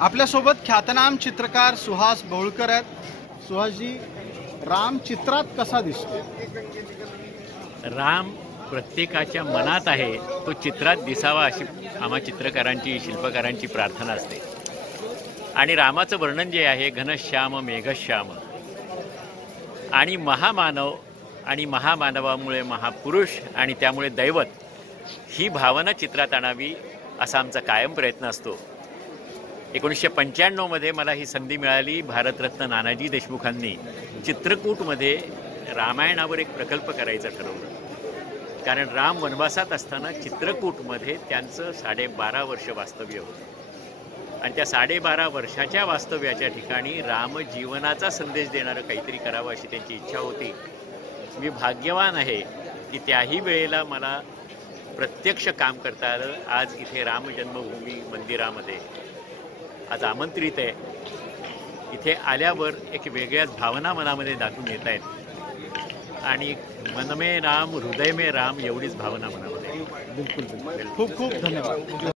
आपल्यासोबत ख्यातनाम चित्रकार सुहास बौळकर आहेत। सुहासजी, राम चित्रात कसा दिसतो? राम प्रत्येकाच्या मनात आहे, तो चित्रात दिसावा अशी आम्हा चित्रकारांची शिल्पकारांची प्रार्थना असते। आणि रामाचं वर्णन जे आहे घनश्याम मेघश्याम आणि महामानव आणि महामानवामुळे महापुरुष आणि त्यामुळे दैवत ही भावना चित्रात आणावी असा आमचा कायम प्रयत्न असतो। 1995 मध्ये मला ही संधी मिळाली। भारतरत्न नानाजी देशमुखांनी चित्रकूटमध्ये रामायणावर एक प्रकल्प करायचं ठरवलं, कारण राम वनवासात असताना चित्रकूटमध्ये त्यांचं 12.5 वर्ष वास्तव्य होतं आणि त्या 12.5 वर्षाच्या वास्तव्याच्या ठिकाणी राम जीवनाचा संदेश देणारं काहीतरी करावं अशी त्यांची इच्छा होती। मी भाग्यवान आहे की त्याही वेळेला मला प्रत्यक्ष काम करता आलं। आज इथे राम जन्मभूमी मंदिरामध्ये आज आमंत्रित आहे। इथे आल्यावर एक वेगळ्याच भावना मनामध्ये दाटून येत आहेत आणि मन में राम हृदय में राम एवढीच भावना मनामध्ये। बिलकुल, खूप खूप धन्यवाद।